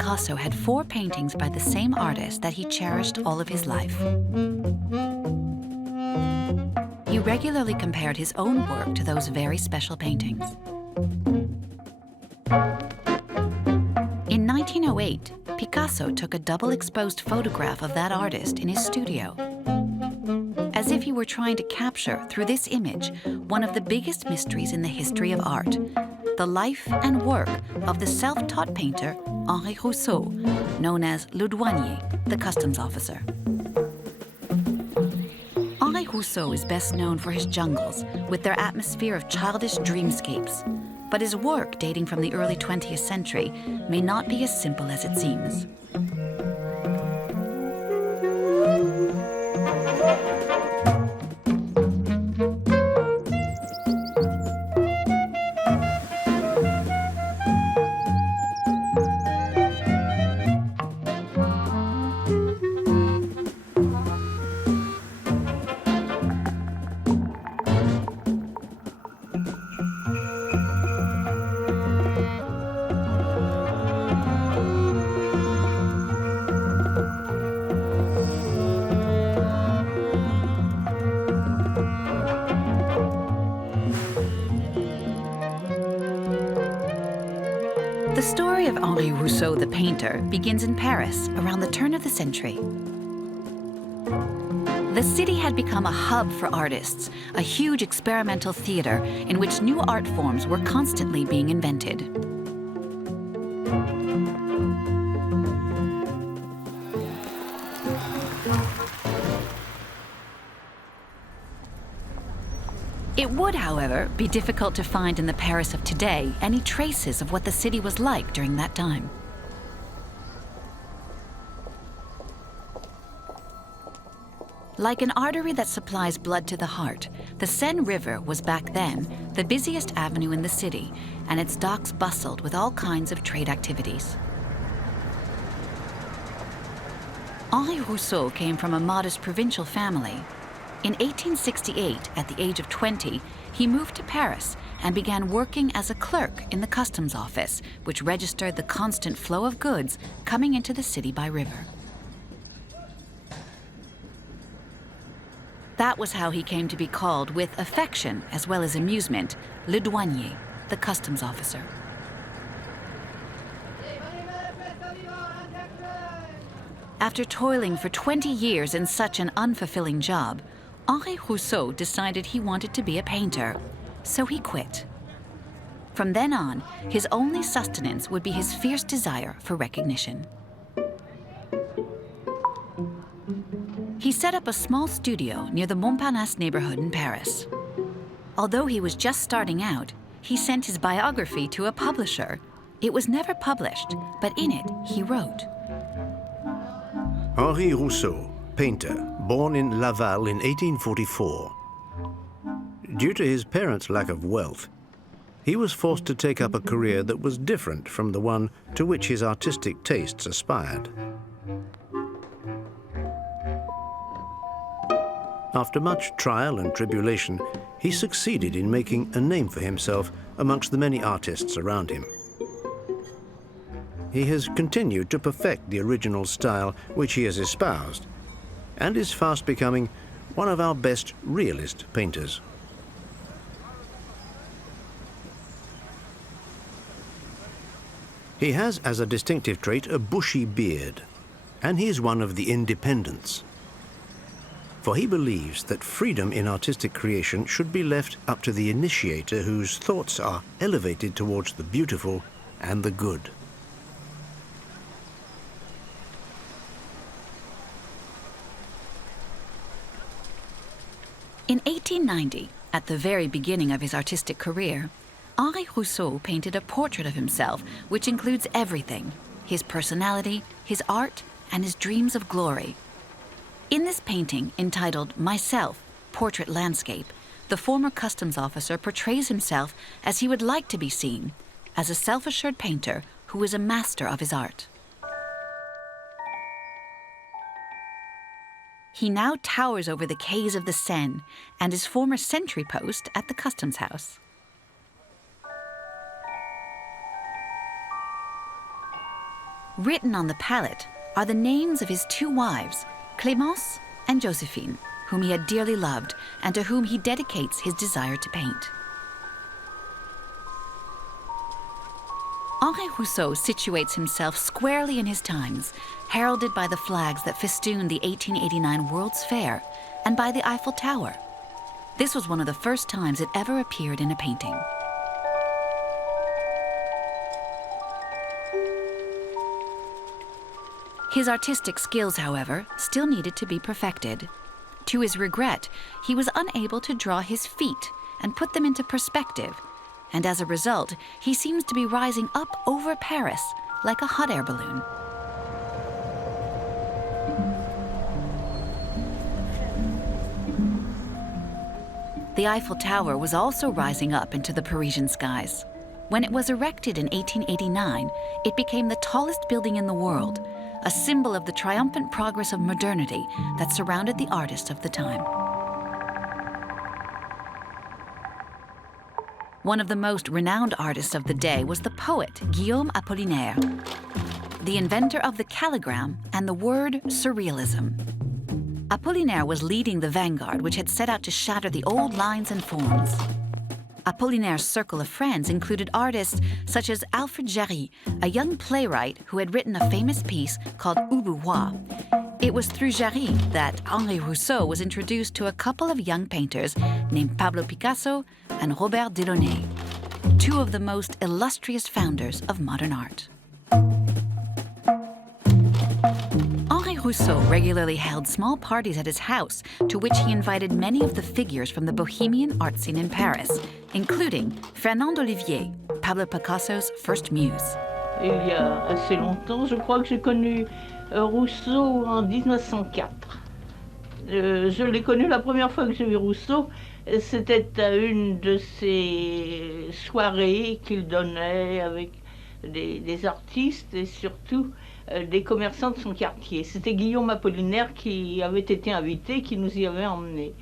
Picasso had 4 paintings by the same artist that he cherished all of his life. He regularly compared his own work to those very special paintings. In 1908, Picasso took a double-exposed photograph of that artist in his studio, as if he were trying to capture, through this image, one of the biggest mysteries in the history of art, the life and work of the self-taught painter Henri Rousseau, known as Le Douanier, the customs officer. Henri Rousseau is best known for his jungles, with their atmosphere of childish dreamscapes. But his work, dating from the early 20th century, may not be as simple as it seems. The story of Henri Rousseau the painter begins in Paris around the turn of the century. The city had become a hub for artists, a huge experimental theater in which new art forms were constantly being invented. It would, however, be difficult to find in the Paris of today any traces of what the city was like during that time. Like an artery that supplies blood to the heart, the Seine River was back then the busiest avenue in the city, and its docks bustled with all kinds of trade activities. Henri Rousseau came from a modest provincial family. In 1868, at the age of 20, he moved to Paris and began working as a clerk in the customs office, which registered the constant flow of goods coming into the city by river. That was how he came to be called, with affection as well as amusement, Le Douanier, the customs officer. After toiling for 20 years in such an unfulfilling job, Henri Rousseau decided he wanted to be a painter, so he quit. From then on, his only sustenance would be his fierce desire for recognition. He set up a small studio near the Montparnasse neighborhood in Paris. Although he was just starting out, he sent his biography to a publisher. It was never published, but in it he wrote, Henri Rousseau, painter, born in Laval in 1844. Due to his parents' lack of wealth, he was forced to take up a career that was different from the one to which his artistic tastes aspired. After much trial and tribulation, he succeeded in making a name for himself amongst the many artists around him. He has continued to perfect the original style which he has espoused, and is fast becoming one of our best realist painters. He has as a distinctive trait a bushy beard, and he is one of the independents. For he believes that freedom in artistic creation should be left up to the initiator whose thoughts are elevated towards the beautiful and the good. In 1890, at the very beginning of his artistic career, Henri Rousseau painted a portrait of himself which includes everything: his personality, his art, and his dreams of glory. In this painting, entitled Myself, Portrait Landscape, the former customs officer portrays himself as he would like to be seen, as a self-assured painter who is a master of his art. He now towers over the quays of the Seine and his former sentry post at the customs house. Written on the palette are the names of his 2 wives, Clémence and Joséphine, whom he had dearly loved and to whom he dedicates his desire to paint. Henri Rousseau situates himself squarely in his times, heralded by the flags that festooned the 1889 World's Fair and by the Eiffel Tower. This was one of the first times it ever appeared in a painting. His artistic skills, however, still needed to be perfected. To his regret, he was unable to draw his feet and put them into perspective, and as a result, he seems to be rising up over Paris like a hot air balloon. The Eiffel Tower was also rising up into the Parisian skies. When it was erected in 1889, it became the tallest building in the world, a symbol of the triumphant progress of modernity that surrounded the artists of the time. One of the most renowned artists of the day was the poet Guillaume Apollinaire, the inventor of the calligram and the word surrealism. Apollinaire was leading the vanguard which had set out to shatter the old lines and forms. Apollinaire's circle of friends included artists such as Alfred Jarry, a young playwright who had written a famous piece called Ubu-Roi. It was through Jarry that Henri Rousseau was introduced to a couple of young painters named Pablo Picasso and Robert Delaunay, 2 of the most illustrious founders of modern art. Henri Rousseau regularly held small parties at his house to which he invited many of the figures from the bohemian art scene in Paris, including Fernand Olivier, Pablo Picasso's first muse. Il y a assez longtemps, je crois que j'ai connu Rousseau en 1904. Je l'ai connu la première fois que j'ai vu Rousseau, c'était à une de ces soirées qu'il donnait avec des artistes et surtout des commerçants de son quartier. C'était Guillaume Apollinaire qui avait été invité, qui nous y avait emmenés.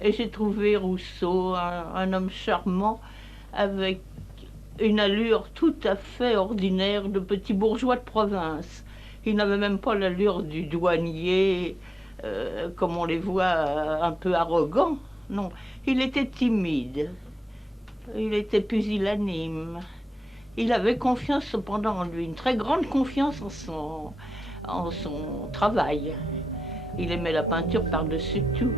Et j'ai trouvé Rousseau un homme charmant avec une allure tout à fait ordinaire de petit bourgeois de province. Il n'avait même pas l'allure du douanier, comme on les voit un peu arrogants. Non, il était timide, il était pusillanime. Il avait confiance cependant en lui, une très grande confiance en son travail. Il aimait la peinture par-dessus tout.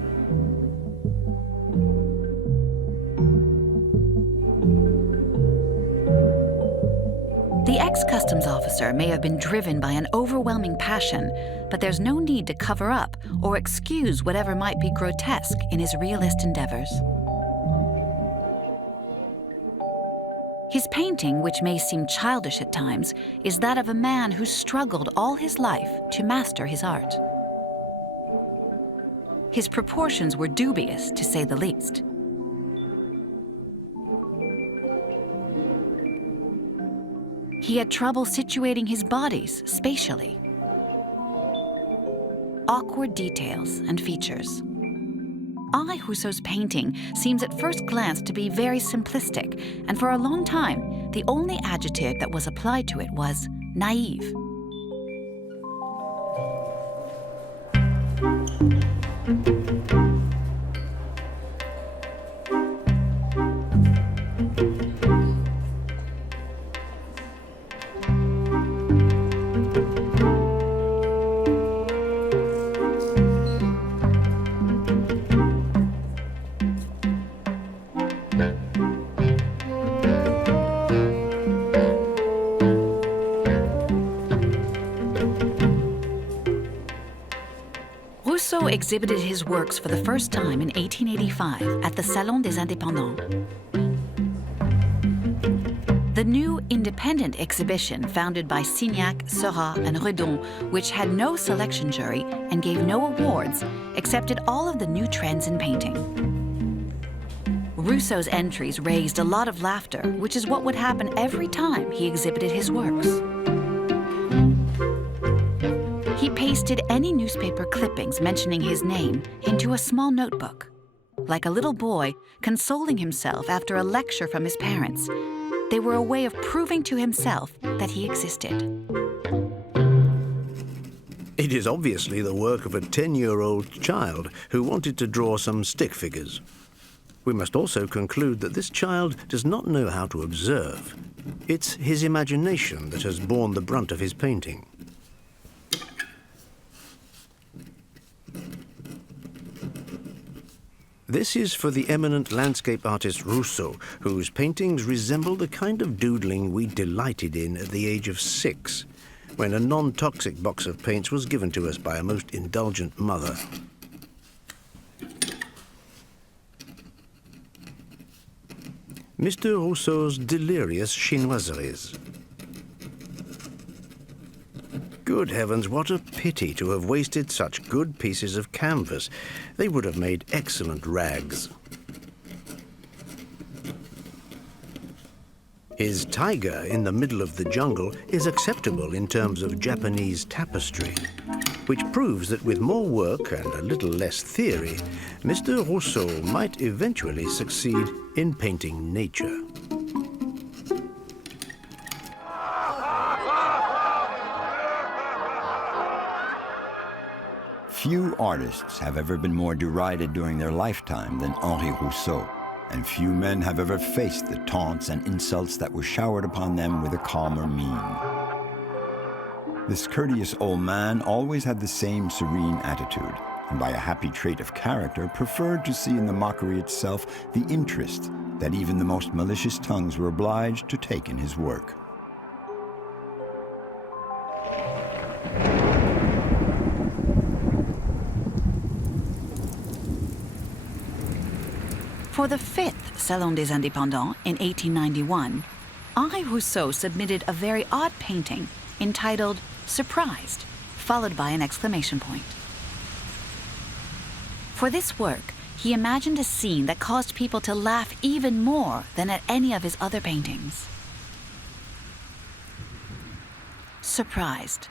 The ex-customs officer may have been driven by an overwhelming passion, but there's no need to cover up or excuse whatever might be grotesque in his realist endeavors. His painting, which may seem childish at times, is that of a man who struggled all his life to master his art. His proportions were dubious, to say the least. He had trouble situating his bodies spatially. Awkward details and features. Henri Rousseau's painting seems at first glance to be very simplistic, and for a long time, the only adjective that was applied to it was naive. Rousseau exhibited his works for the first time in 1885 at the Salon des Indépendants. The new independent exhibition founded by Signac, Seurat, and Redon, which had no selection jury and gave no awards, accepted all of the new trends in painting. Rousseau's entries raised a lot of laughter, which is what would happen every time he exhibited his works. He pasted any newspaper clippings mentioning his name into a small notebook. Like a little boy consoling himself after a lecture from his parents, they were a way of proving to himself that he existed. It is obviously the work of a 10-year-old child who wanted to draw some stick figures. We must also conclude that this child does not know how to observe. It's his imagination that has borne the brunt of his painting. This is for the eminent landscape artist Rousseau, whose paintings resemble the kind of doodling we delighted in at the age of 6, when a non-toxic box of paints was given to us by a most indulgent mother. Mr. Rousseau's delirious chinoiseries. Good heavens, what a pity to have wasted such good pieces of canvas. They would have made excellent rags. His tiger in the middle of the jungle is acceptable in terms of Japanese tapestry, which proves that with more work and a little less theory, Mr. Rousseau might eventually succeed in painting nature. Few artists have ever been more derided during their lifetime than Henri Rousseau, and few men have ever faced the taunts and insults that were showered upon them with a calmer mien. This courteous old man always had the same serene attitude, and by a happy trait of character preferred to see in the mockery itself the interest that even the most malicious tongues were obliged to take in his work. For the 5th Salon des Indépendants in 1891, Henri Rousseau submitted a very odd painting entitled Surprised, followed by an exclamation point. For this work, he imagined a scene that caused people to laugh even more than at any of his other paintings. Surprised.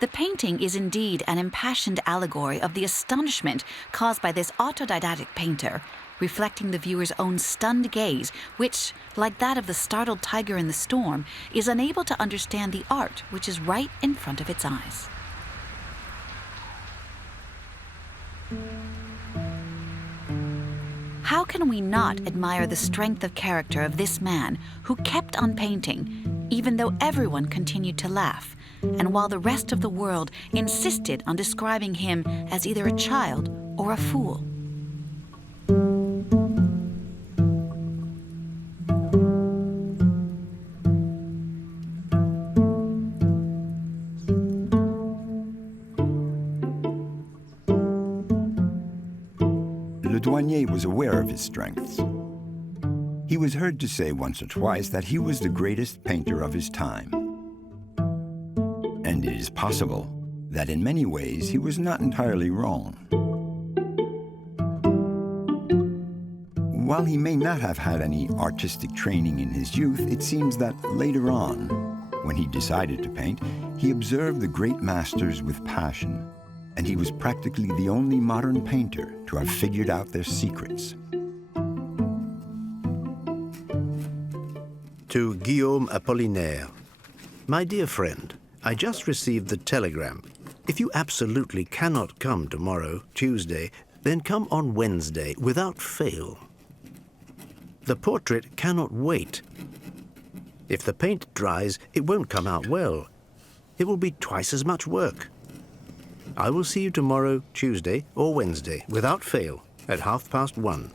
The painting is indeed an impassioned allegory of the astonishment caused by this autodidactic painter, reflecting the viewer's own stunned gaze, which, like that of the startled tiger in the storm, is unable to understand the art which is right in front of its eyes. How can we not admire the strength of character of this man who kept on painting, even though everyone continued to laugh, and while the rest of the world insisted on describing him as either a child or a fool? Douanier was aware of his strengths. He was heard to say once or twice that he was the greatest painter of his time. And it is possible that in many ways he was not entirely wrong. While he may not have had any artistic training in his youth, it seems that later on, when he decided to paint, he observed the great masters with passion, and he was practically the only modern painter to have figured out their secrets. To Guillaume Apollinaire. My dear friend, I just received the telegram. If you absolutely cannot come tomorrow, Tuesday, then come on Wednesday without fail. The portrait cannot wait. If the paint dries, it won't come out well. It will be twice as much work. I will see you tomorrow, Tuesday or Wednesday, without fail, at 1:30.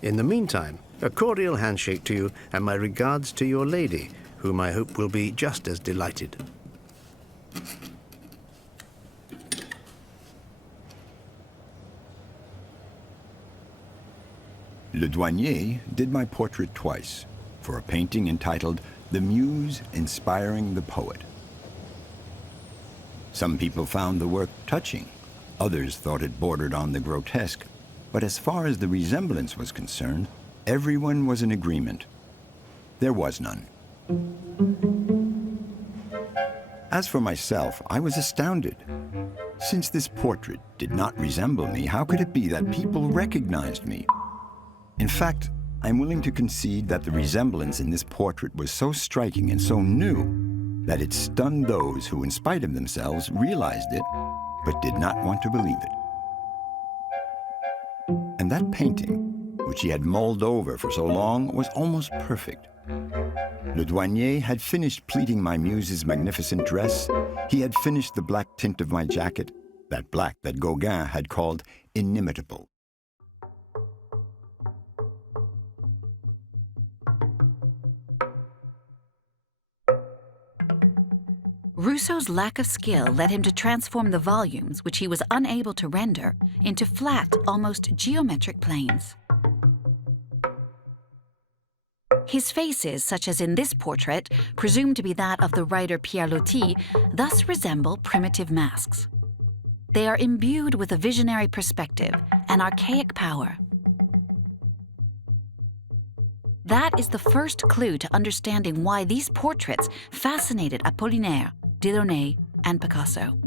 In the meantime, a cordial handshake to you and my regards to your lady, whom I hope will be just as delighted. Le Douanier did my portrait twice for a painting entitled The Muse Inspiring the Poet. Some people found the work touching, others thought it bordered on the grotesque, but as far as the resemblance was concerned, everyone was in agreement. There was none. As for myself, I was astounded. Since this portrait did not resemble me, how could it be that people recognized me? In fact, I'm willing to concede that the resemblance in this portrait was so striking and so new that it stunned those who, in spite of themselves, realized it, but did not want to believe it. And that painting, which he had mulled over for so long, was almost perfect. Le Douanier had finished pleating my muse's magnificent dress. He had finished the black tint of my jacket, that black that Gauguin had called inimitable. Rousseau's lack of skill led him to transform the volumes, which he was unable to render, into flat, almost geometric planes. His faces, such as in this portrait, presumed to be that of the writer Pierre Loti, thus resemble primitive masks. They are imbued with a visionary perspective, an archaic power. That is the first clue to understanding why these portraits fascinated Apollinaire, Delaunay, and Picasso.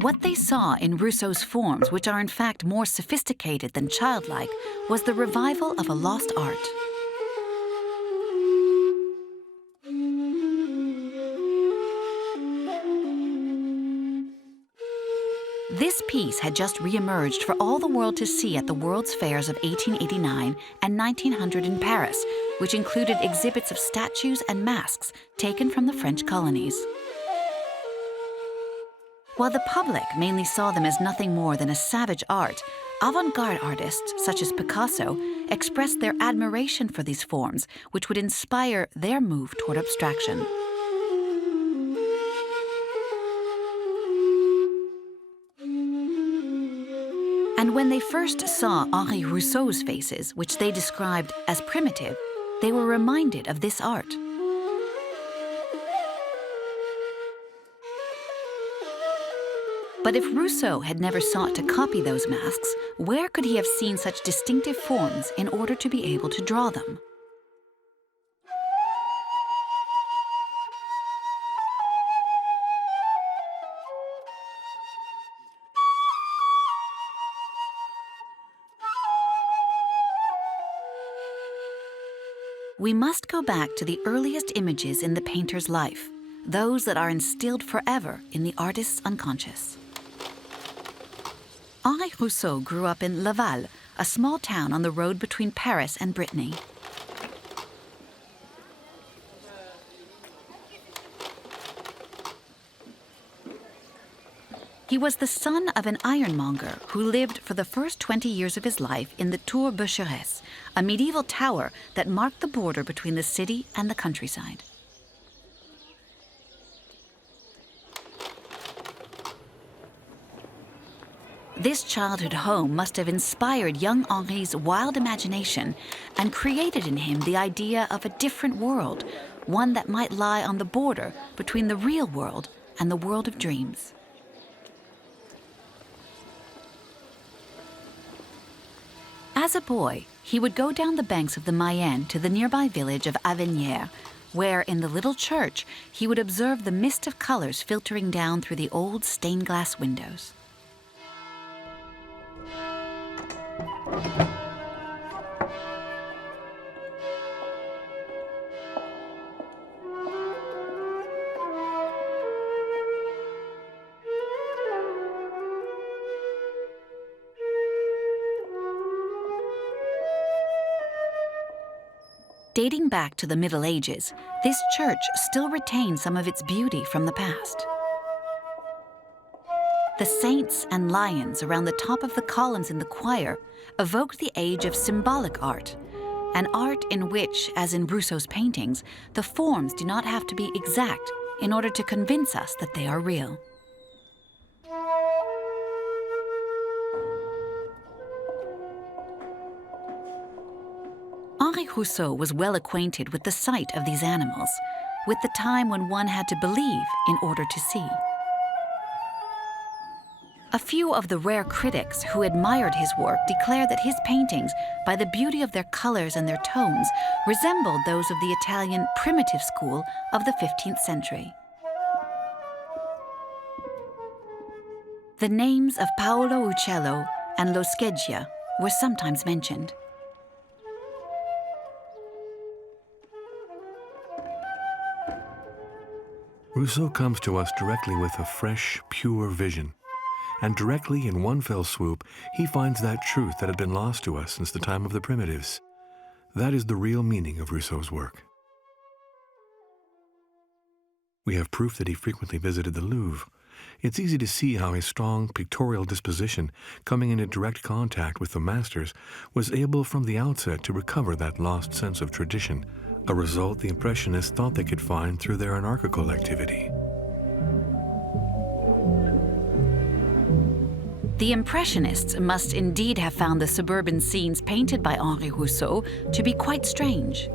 What they saw in Rousseau's forms, which are in fact more sophisticated than childlike, was the revival of a lost art. This piece had just re-emerged for all the world to see at the World's Fairs of 1889 and 1900 in Paris, which included exhibits of statues and masks taken from the French colonies. While the public mainly saw them as nothing more than a savage art, avant-garde artists such as Picasso expressed their admiration for these forms, which would inspire their move toward abstraction. And when they first saw Henri Rousseau's faces, which they described as primitive, they were reminded of this art. But if Rousseau had never sought to copy those masks, where could he have seen such distinctive forms in order to be able to draw them? We must go back to the earliest images in the painter's life, those that are instilled forever in the artist's unconscious. Henri Rousseau grew up in Laval, a small town on the road between Paris and Brittany. He was the son of an ironmonger who lived for the first 20 years of his life in the Tour Becheresse, a medieval tower that marked the border between the city and the countryside. This childhood home must have inspired young Henri's wild imagination and created in him the idea of a different world, one that might lie on the border between the real world and the world of dreams. As a boy, he would go down the banks of the Mayenne to the nearby village of Avenières, where, in the little church, he would observe the mist of colors filtering down through the old stained glass windows. Dating back to the Middle Ages, this church still retains some of its beauty from the past. The saints and lions around the top of the columns in the choir evoke the age of symbolic art, an art in which, as in Rousseau's paintings, the forms do not have to be exact in order to convince us that they are real. Henri Rousseau was well acquainted with the sight of these animals, with the time when one had to believe in order to see. A few of the rare critics who admired his work declared that his paintings, by the beauty of their colors and their tones, resembled those of the Italian primitive school of the 15th century. The names of Paolo Uccello and Lo Scheggia were sometimes mentioned. Rousseau comes to us directly with a fresh, pure vision. And directly in one fell swoop, he finds that truth that had been lost to us since the time of the primitives. That is the real meaning of Rousseau's work. We have proof that he frequently visited the Louvre. It's easy to see how his strong pictorial disposition, coming into direct contact with the masters, was able from the outset to recover that lost sense of tradition, a result the Impressionists thought they could find through their anarchical activity. The Impressionists must indeed have found the suburban scenes painted by Henri Rousseau to be quite strange.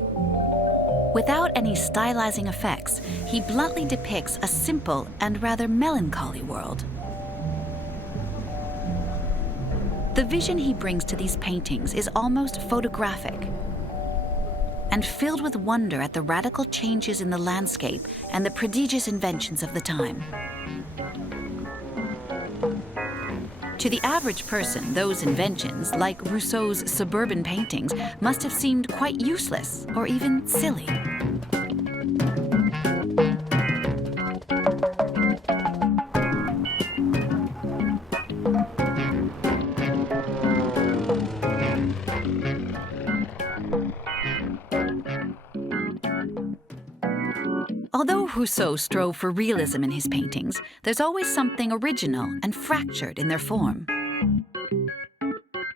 Without any stylizing effects, he bluntly depicts a simple and rather melancholy world. The vision he brings to these paintings is almost photographic and filled with wonder at the radical changes in the landscape and the prodigious inventions of the time. To the average person, those inventions, like Rousseau's suburban paintings, must have seemed quite useless or even silly. Although Rousseau strove for realism in his paintings, there's always something original and fractured in their form.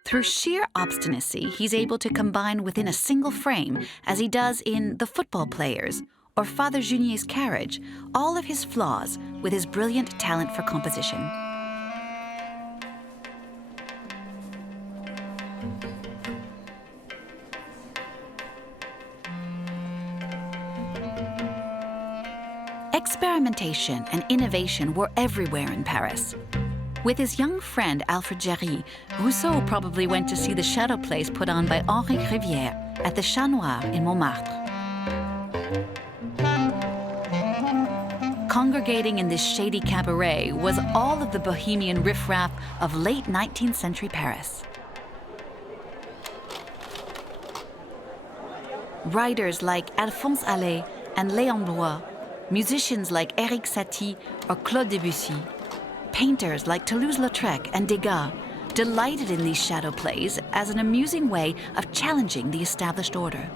Through sheer obstinacy, he's able to combine within a single frame, as he does in The Football Players or Father Junier's Carriage, all of his flaws with his brilliant talent for composition. Experimentation and innovation were everywhere in Paris. With his young friend Alfred Jarry, Rousseau probably went to see the shadow plays put on by Henri Rivière at the Chat Noir in Montmartre. Congregating in this shady cabaret was all of the bohemian riffraff of late 19th century Paris. Writers like Alphonse Allais and Léon Blois, musicians like Éric Satie or Claude Debussy, painters like Toulouse-Lautrec and Degas delighted in these shadow plays as an amusing way of challenging the established order.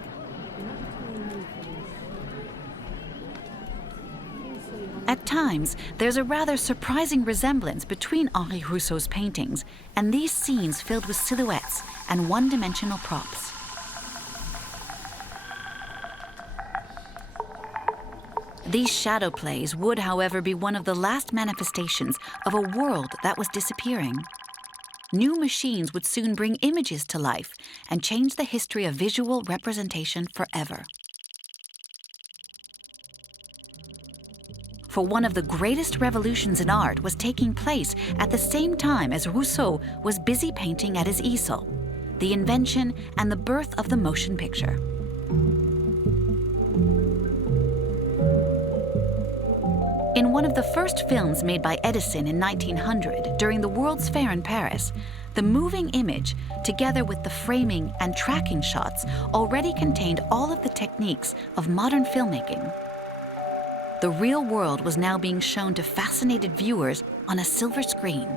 At times, there's a rather surprising resemblance between Henri Rousseau's paintings and these scenes filled with silhouettes and one-dimensional props. These shadow plays would, however, be one of the last manifestations of a world that was disappearing. New machines would soon bring images to life and change the history of visual representation forever. For one of the greatest revolutions in art was taking place at the same time as Rousseau was busy painting at his easel, the invention and the birth of the motion picture. In one of the first films made by Edison in 1900 during the World's Fair in Paris, the moving image, together with the framing and tracking shots, already contained all of the techniques of modern filmmaking. The real world was now being shown to fascinated viewers on a silver screen.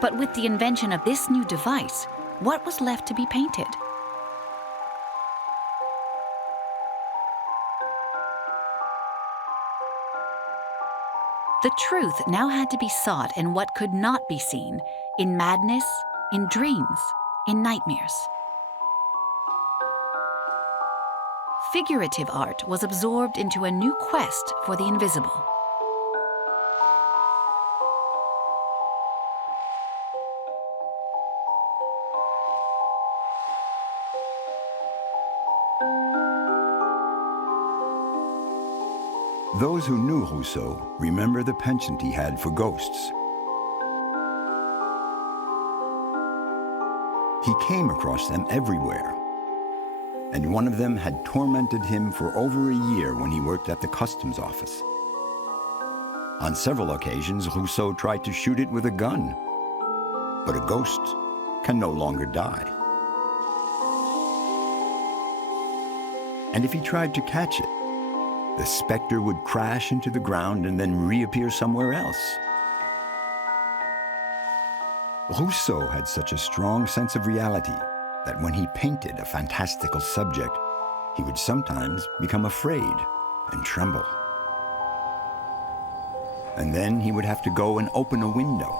But with the invention of this new device, what was left to be painted? The truth now had to be sought in what could not be seen, in madness, in dreams, in nightmares. Figurative art was absorbed into a new quest for the invisible. Those who knew Rousseau remember the penchant he had for ghosts. He came across them everywhere, and one of them had tormented him for over a year when he worked at the customs office. On several occasions, Rousseau tried to shoot it with a gun, but a ghost can no longer die. And if he tried to catch it, the specter would crash into the ground and then reappear somewhere else. Rousseau had such a strong sense of reality that when he painted a fantastical subject, he would sometimes become afraid and tremble. And then he would have to go and open a window.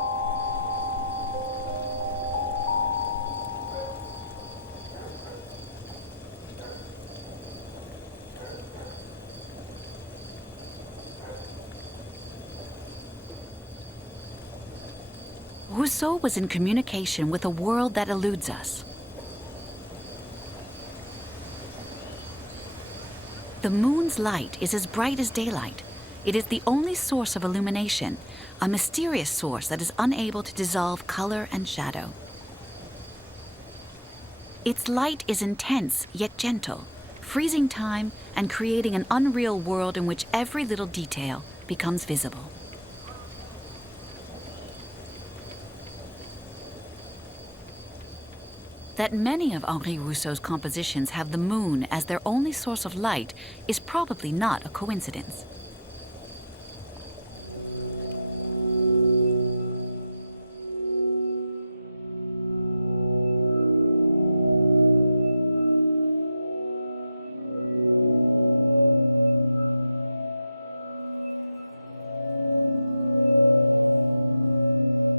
Rousseau was in communication with a world that eludes us. The moon's light is as bright as daylight. It is the only source of illumination, a mysterious source that is unable to dissolve color and shadow. Its light is intense yet gentle, freezing time and creating an unreal world in which every little detail becomes visible. That many of Henri Rousseau's compositions have the moon as their only source of light is probably not a coincidence.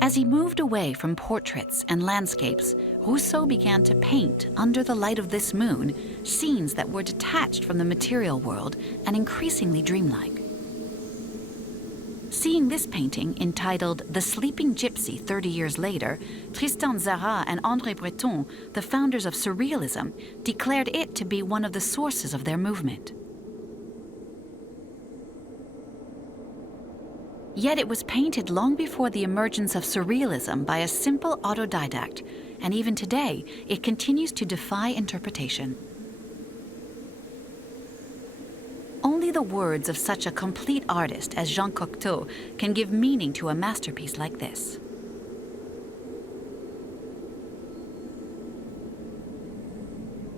As he moved away from portraits and landscapes, Rousseau began to paint, under the light of this moon, scenes that were detached from the material world and increasingly dreamlike. Seeing this painting, entitled The Sleeping Gypsy 30 years later, Tristan Tzara and André Breton, the founders of Surrealism, declared it to be one of the sources of their movement. Yet it was painted long before the emergence of Surrealism by a simple autodidact, and even today, it continues to defy interpretation. Only the words of such a complete artist as Jean Cocteau can give meaning to a masterpiece like this.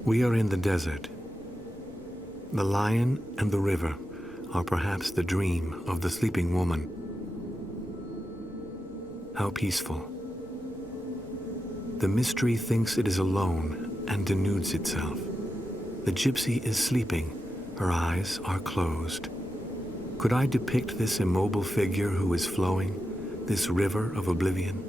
We are in the desert. The lion and the river are perhaps the dream of the sleeping woman. How peaceful. The mystery thinks it is alone and denudes itself. The gypsy is sleeping. Her eyes are closed. Could I depict this immobile figure who is flowing, this river of oblivion?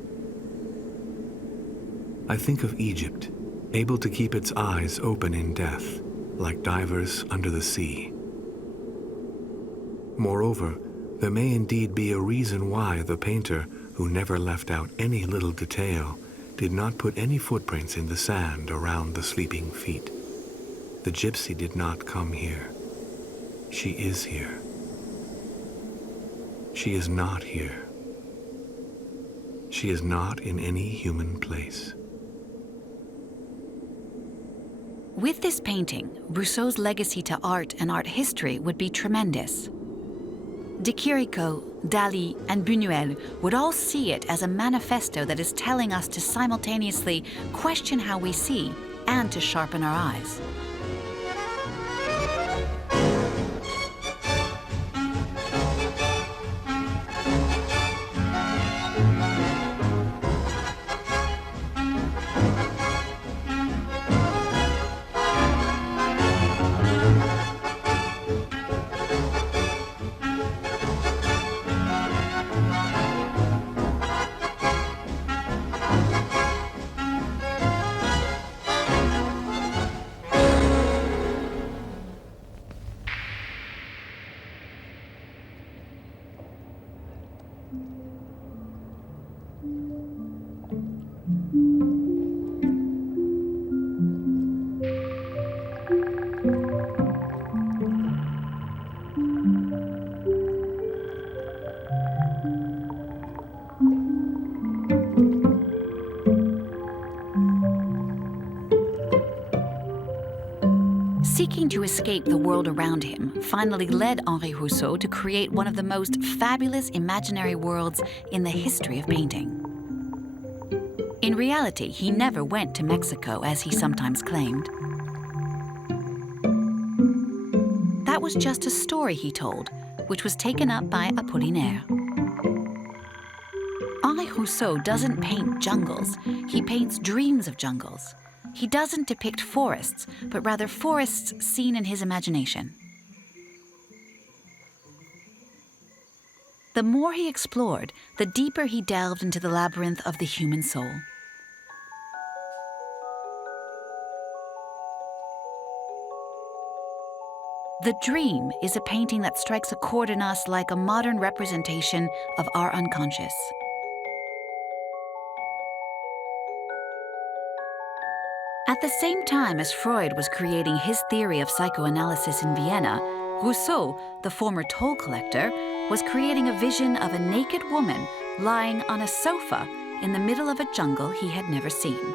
I think of Egypt, able to keep its eyes open in death, like divers under the sea. Moreover, there may indeed be a reason why the painter, who never left out any little detail, did not put any footprints in the sand around the sleeping feet. The gypsy did not come here. She is here. She is not here. She is not in any human place. With this painting, Rousseau's legacy to art and art history would be tremendous. De Chirico, Dali, and Buñuel would all see it as a manifesto that is telling us to simultaneously question how we see and to sharpen our eyes. Seeking to escape the world around him finally led Henri Rousseau to create one of the most fabulous imaginary worlds in the history of painting. In reality, he never went to Mexico, as he sometimes claimed. was just a story he told, which was taken up by Apollinaire. Henri Rousseau doesn't paint jungles, he paints dreams of jungles. He doesn't depict forests, but rather forests seen in his imagination. The more he explored, the deeper he delved into the labyrinth of the human soul. The Dream is a painting that strikes a chord in us like a modern representation of our unconscious. At the same time as Freud was creating his theory of psychoanalysis in Vienna, Rousseau, the former toll collector, was creating a vision of a naked woman lying on a sofa in the middle of a jungle he had never seen.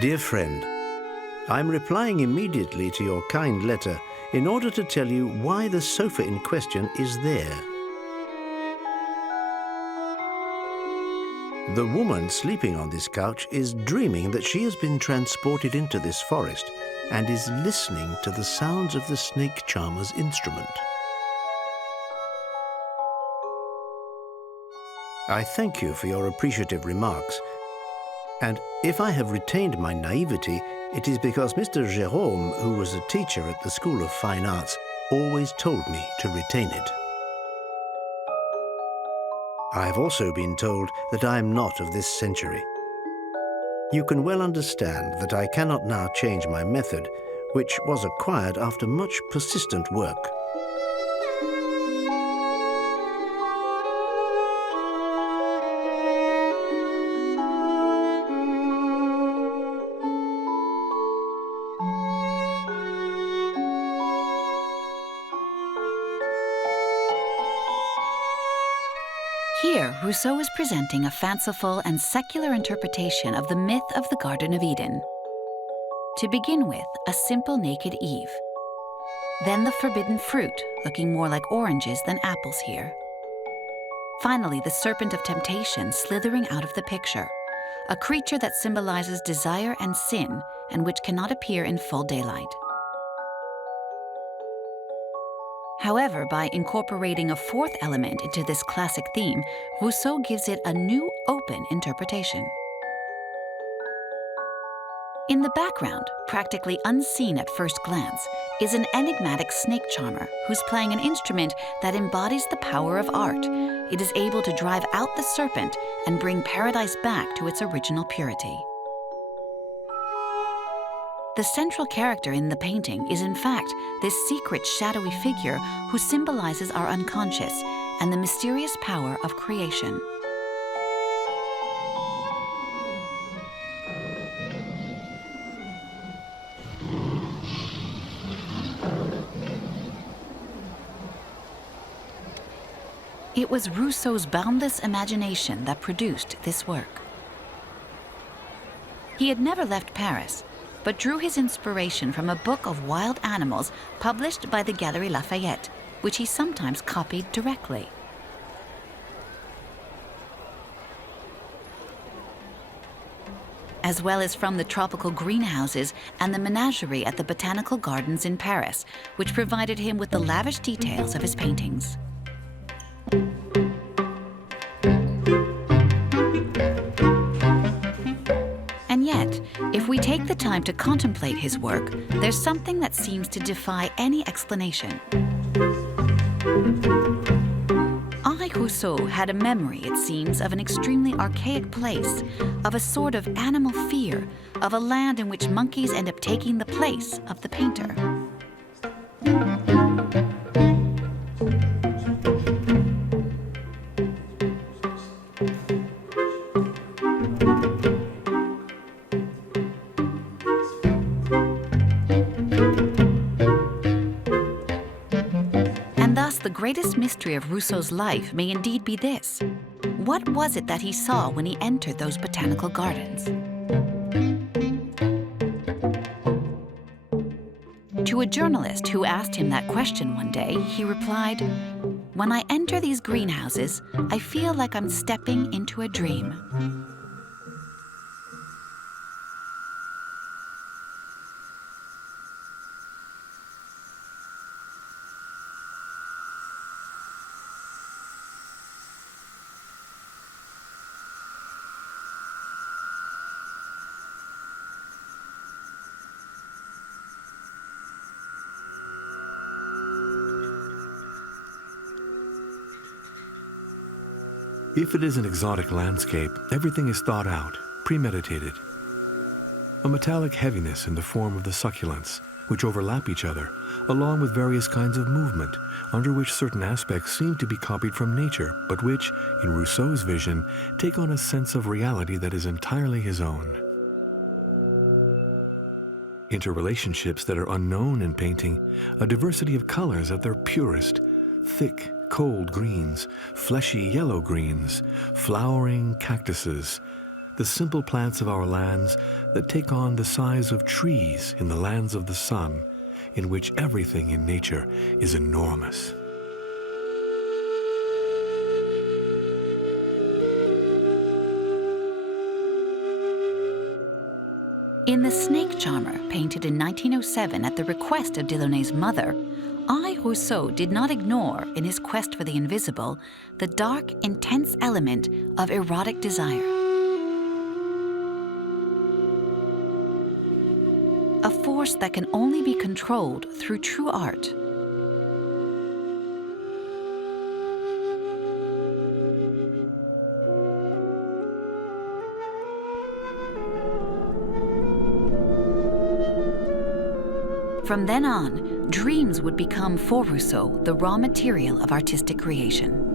Dear friend, I'm replying immediately to your kind letter in order to tell you why the sofa in question is there. The woman sleeping on this couch is dreaming that she has been transported into this forest and is listening to the sounds of the snake charmer's instrument. I thank you for your appreciative remarks, and if I have retained my naivety, it is because Mr. Jérôme, who was a teacher at the School of Fine Arts, always told me to retain it. I have also been told that I am not of this century. You can well understand that I cannot now change my method, which was acquired after much persistent work. Here, Rousseau is presenting a fanciful and secular interpretation of the myth of the Garden of Eden. To begin with, a simple naked Eve. Then the forbidden fruit, looking more like oranges than apples here. Finally, the serpent of temptation slithering out of the picture, a creature that symbolizes desire and sin and which cannot appear in full daylight. However, by incorporating a fourth element into this classic theme, Rousseau gives it a new, open interpretation. In the background, practically unseen at first glance, is an enigmatic snake charmer who's playing an instrument that embodies the power of art. It is able to drive out the serpent and bring paradise back to its original purity. The central character in the painting is in fact this secret shadowy figure who symbolizes our unconscious and the mysterious power of creation. It was Rousseau's boundless imagination that produced this work. He had never left Paris, but drew his inspiration from a book of wild animals published by the Galerie Lafayette, which he sometimes copied directly. As well as from the tropical greenhouses and the menagerie at the Botanical Gardens in Paris, which provided him with the lavish details of his paintings. And yet, if we take the time to contemplate his work, there's something that seems to defy any explanation. Henri Rousseau had a memory, it seems, of an extremely archaic place, of a sort of animal fear, of a land in which monkeys end up taking the place of the painter. The greatest mystery of Rousseau's life may indeed be this. What was it that he saw when he entered those botanical gardens? To a journalist who asked him that question one day, he replied, "When I enter these greenhouses, I feel like I'm stepping into a dream." If it is an exotic landscape, everything is thought out, premeditated. A metallic heaviness in the form of the succulents, which overlap each other, along with various kinds of movement, under which certain aspects seem to be copied from nature, but which, in Rousseau's vision, take on a sense of reality that is entirely his own. Interrelationships that are unknown in painting, a diversity of colors at their purest, thick, cold greens, fleshy yellow greens, flowering cactuses, the simple plants of our lands that take on the size of trees in the lands of the sun, in which everything in nature is enormous. In The Snake Charmer, painted in 1907 at the request of Delaunay's mother, Rousseau did not ignore, in his quest for the invisible, the dark, intense element of erotic desire. A force that can only be controlled through true art. From then on, dreams would become for Rousseau the raw material of artistic creation.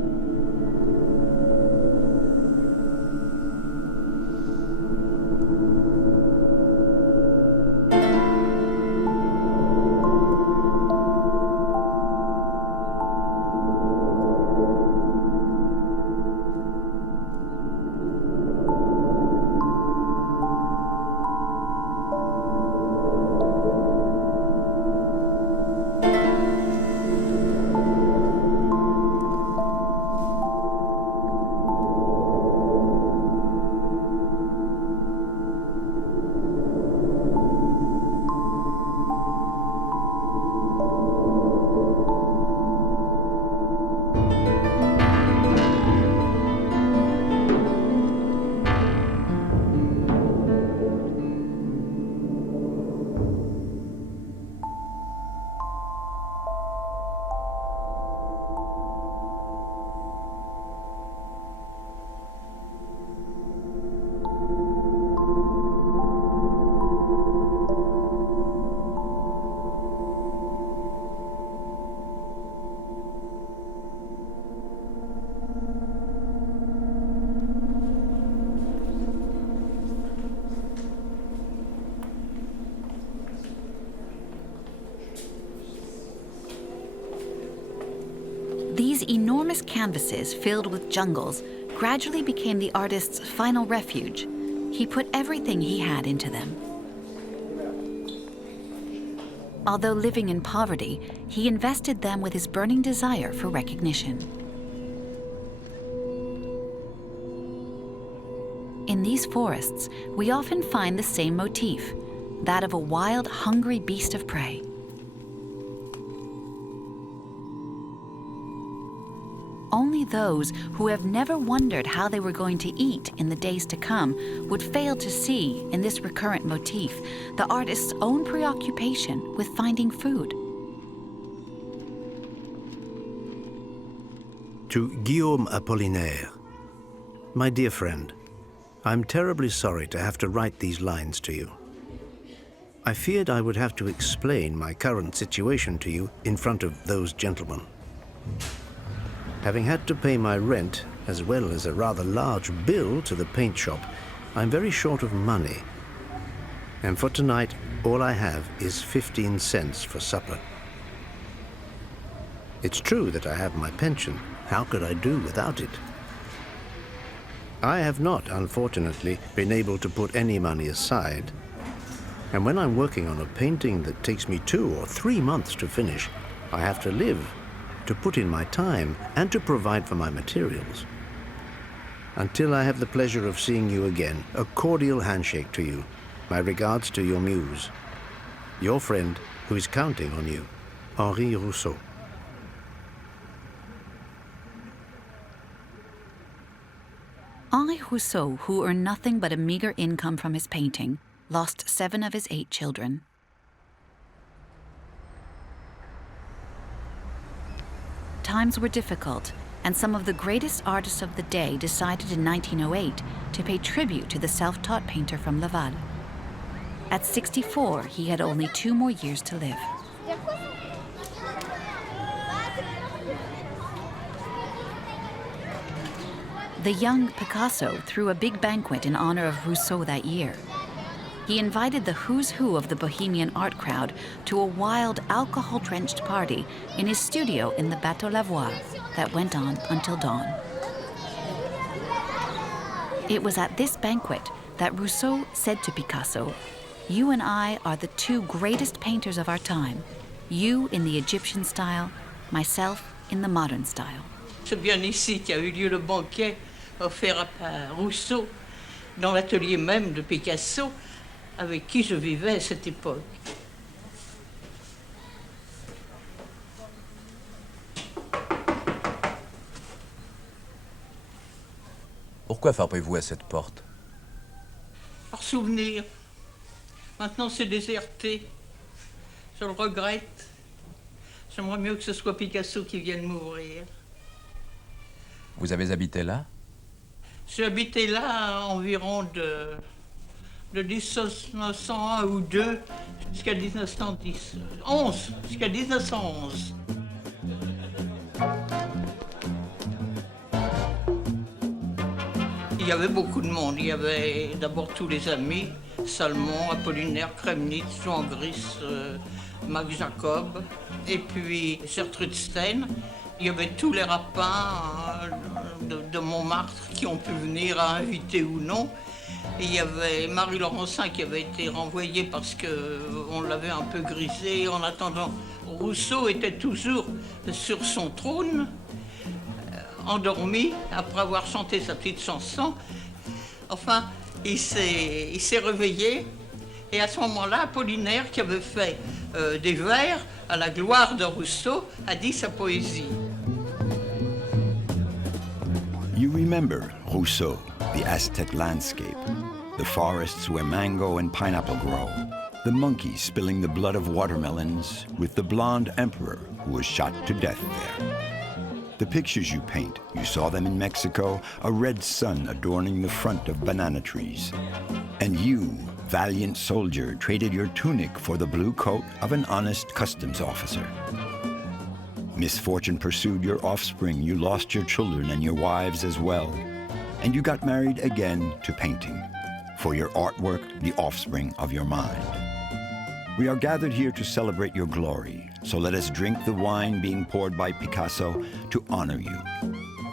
These enormous canvases filled with jungles gradually became the artist's final refuge. He put everything he had into them. Although living in poverty, he invested them with his burning desire for recognition. In these forests, we often find the same motif, that of a wild, hungry beast of prey. Only those who have never wondered how they were going to eat in the days to come would fail to see, in this recurrent motif, the artist's own preoccupation with finding food. To Guillaume Apollinaire. My dear friend, I'm terribly sorry to have to write these lines to you. I feared I would have to explain my current situation to you in front of those gentlemen. Having had to pay my rent, as well as a rather large bill to the paint shop, I'm very short of money. And for tonight, all I have is 15 cents for supper. It's true that I have my pension. How could I do without it? I have not, unfortunately, been able to put any money aside. And when I'm working on a painting that takes me 2 or 3 months to finish, I have to live, to put in my time, and to provide for my materials. Until I have the pleasure of seeing you again, a cordial handshake to you. My regards to your muse. Your friend, who is counting on you, Henri Rousseau. Henri Rousseau, who earned nothing but a meager income from his painting, lost 7 of his 8 children. Times were difficult, and some of the greatest artists of the day decided in 1908 to pay tribute to the self-taught painter from Laval. At 64, he had only 2 more years to live. The young Picasso threw a big banquet in honor of Rousseau that year. He invited the who's who of the Bohemian art crowd to a wild, alcohol-drenched party in his studio in the Bateau Lavoie that went on until dawn. It was at this banquet that Rousseau said to Picasso, "You and I are the 2 greatest painters of our time. You in the Egyptian style, myself in the modern style." C'est bien ici qu'a eu lieu le banquet offert à Rousseau, dans l'atelier même de Picasso, avec qui je vivais à cette époque. Pourquoi frappez-vous à cette porte? Par souvenir. Maintenant, c'est déserté. Je le regrette. J'aimerais mieux que ce soit Picasso qui vienne m'ouvrir. Vous avez habité là? J'ai habité là environ de 1901 ou 2 jusqu'à 1910. 11, jusqu'à 1911. Il y avait beaucoup de monde. Il y avait d'abord tous les amis, Salmon, Apollinaire, Kremnitz, Jean Gris, Max Jacob, et puis Gertrude Stein. Il y avait tous les rapins de Montmartre qui ont pu venir à inviter ou non. Et il y avait Marie Laurencin qui avait été renvoyée parce qu'on l'avait un peu grisée. En attendant, Rousseau était toujours sur son trône, endormi, après avoir chanté sa petite chanson. Enfin, il s'est réveillé. Et à ce moment-là, Apollinaire, qui avait fait des vers à la gloire de Rousseau, a dit sa poésie. You remember Rousseau, the Aztec landscape, the forests where mango and pineapple grow, the monkeys spilling the blood of watermelons, with the blonde emperor who was shot to death there. The pictures you paint, you saw them in Mexico, a red sun adorning the front of banana trees. And you, valiant soldier, traded your tunic for the blue coat of an honest customs officer. Misfortune pursued your offspring, you lost your children and your wives as well. And you got married again to painting, for your artwork, the offspring of your mind. We are gathered here to celebrate your glory, so let us drink the wine being poured by Picasso to honor you.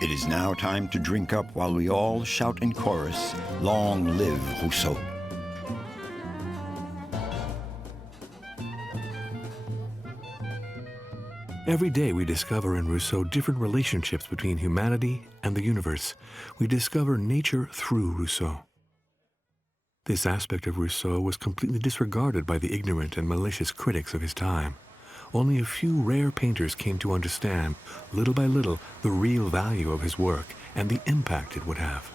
It is now time to drink up while we all shout in chorus, "Long live Rousseau." Every day we discover in Rousseau different relationships between humanity and the universe. We discover nature through Rousseau. This aspect of Rousseau was completely disregarded by the ignorant and malicious critics of his time. Only a few rare painters came to understand, little by little, the real value of his work and the impact it would have.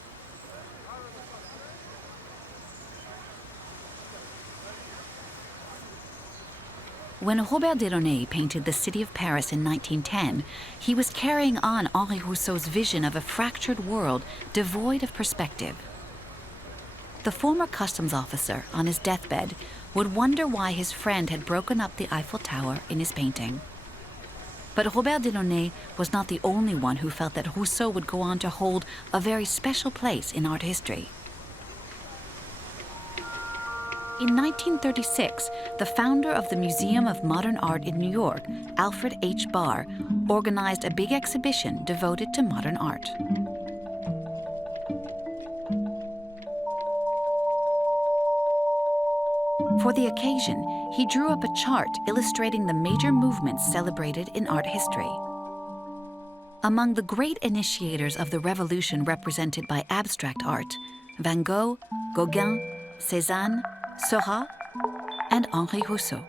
When Robert Delaunay painted the city of Paris in 1910, he was carrying on Henri Rousseau's vision of a fractured world devoid of perspective. The former customs officer, on his deathbed, would wonder why his friend had broken up the Eiffel Tower in his painting. But Robert Delaunay was not the only one who felt that Rousseau would go on to hold a very special place in art history. In 1936, the founder of the Museum of Modern Art in New York, Alfred H. Barr, organized a big exhibition devoted to modern art. For the occasion, he drew up a chart illustrating the major movements celebrated in art history. Among the great initiators of the revolution represented by abstract art, Van Gogh, Gauguin, Cézanne, Seurat, and Henri Rousseau.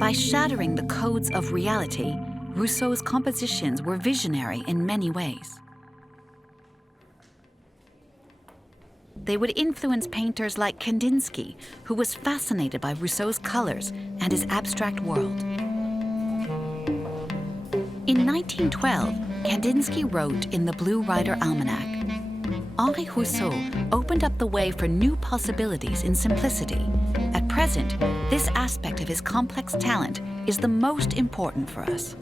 By shattering the codes of reality, Rousseau's compositions were visionary in many ways. they would influence painters like Kandinsky, who was fascinated by Rousseau's colors and his abstract world. In 1912, Kandinsky wrote in the Blue Rider Almanac, Henri Rousseau opened up the way for new possibilities in simplicity. At present, this aspect of his complex talent is the most important for us.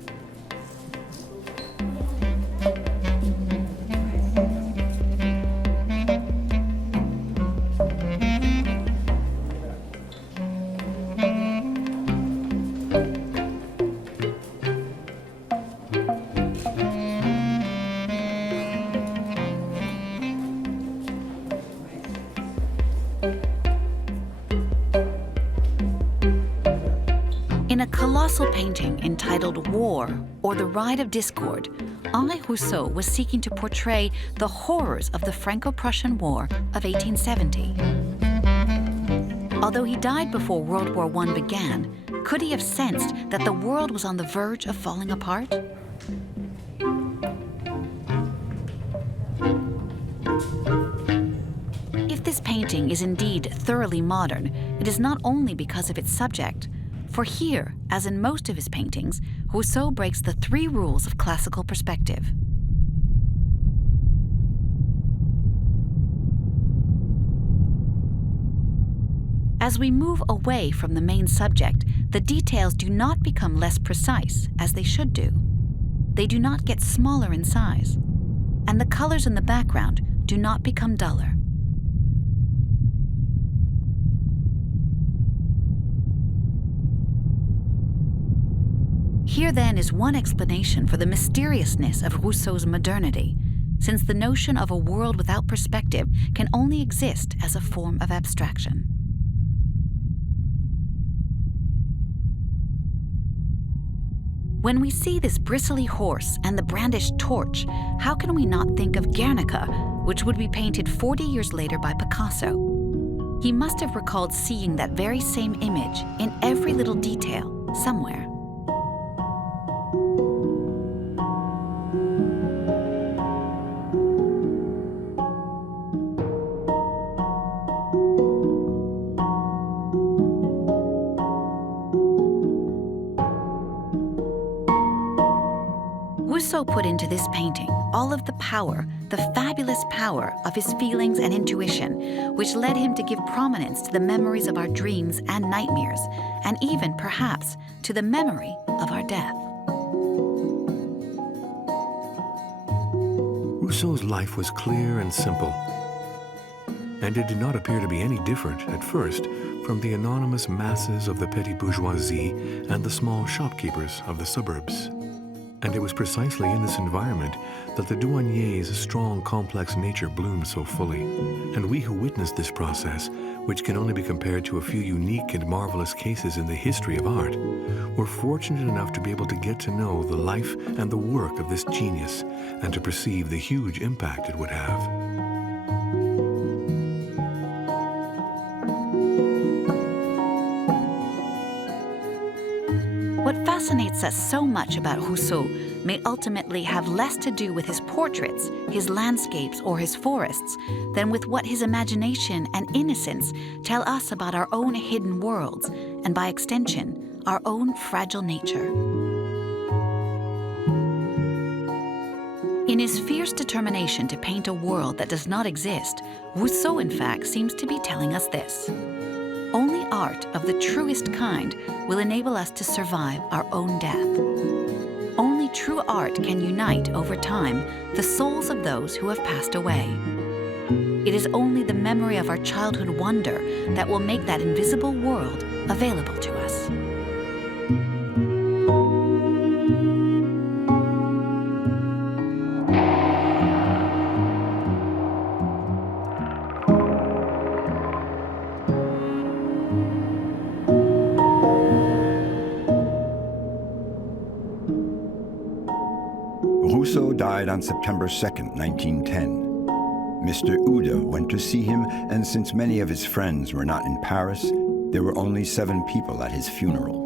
In a colossal painting entitled War, or the Ride of Discord, Henri Rousseau was seeking to portray the horrors of the Franco-Prussian War of 1870. Although he died before World War I began, could he have sensed that the world was on the verge of falling apart? If this painting is indeed thoroughly modern, it is not only because of its subject. For here, as in most of his paintings, Rousseau breaks the three rules of classical perspective. As we move away from the main subject, the details do not become less precise, as they should do. They do not get smaller in size, and the colors in the background do not become duller. Here then is one explanation for the mysteriousness of Rousseau's modernity, since the notion of a world without perspective can only exist as a form of abstraction. When we see this bristly horse and the brandished torch, how can we not think of Guernica, which would be painted 40 years later by Picasso? He must have recalled seeing that very same image in every little detail somewhere. Rousseau put into this painting all of the power, the fabulous power of his feelings and intuition, which led him to give prominence to the memories of our dreams and nightmares, and even, perhaps, to the memory of our death. Rousseau's life was clear and simple, and it did not appear to be any different at first from the anonymous masses of the petty bourgeoisie and the small shopkeepers of the suburbs. And it was precisely in this environment that the douanier's strong, complex nature bloomed so fully. And we who witnessed this process, which can only be compared to a few unique and marvelous cases in the history of art, were fortunate enough to be able to get to know the life and the work of this genius and to perceive the huge impact it would have. What fascinates us so much about Rousseau may ultimately have less to do with his portraits, his landscapes, or his forests than with what his imagination and innocence tell us about our own hidden worlds, and by extension, our own fragile nature. In his fierce determination to paint a world that does not exist, Rousseau, in fact, seems to be telling us this: only art of the truest kind will enable us to survive our own death. Only true art can unite over time the souls of those who have passed away. It is only the memory of our childhood wonder that will make that invisible world available to us. Rousseau died on September 2nd, 1910. Mr. Oude went to see him, and since many of his friends were not in Paris, there were only 7 people at his funeral.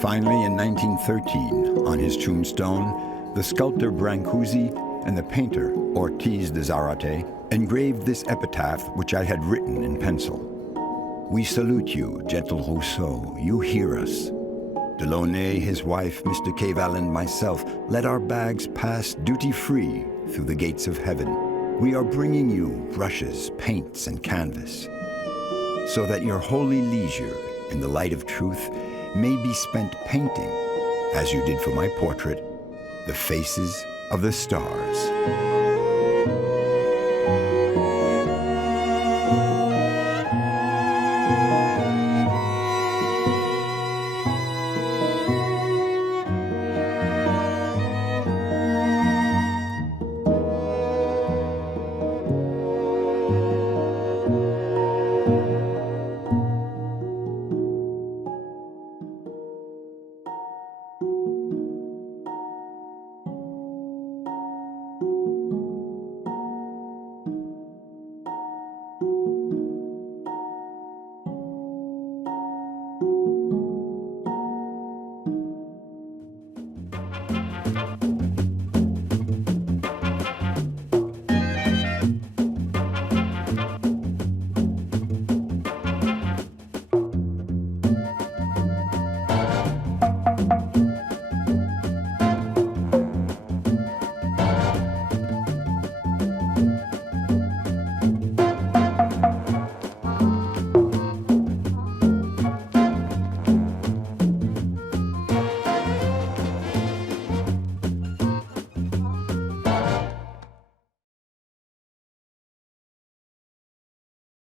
Finally, in 1913, on his tombstone, the sculptor Brancusi and the painter, Ortiz de Zarate, engraved this epitaph which I had written in pencil. We salute you, gentle Rousseau, you hear us. Delaunay, his wife, Mr. Caval, and myself, let our bags pass duty-free through the gates of heaven. We are bringing you brushes, paints, and canvas, so that your holy leisure, in the light of truth, may be spent painting, as you did for my portrait, the faces of the stars.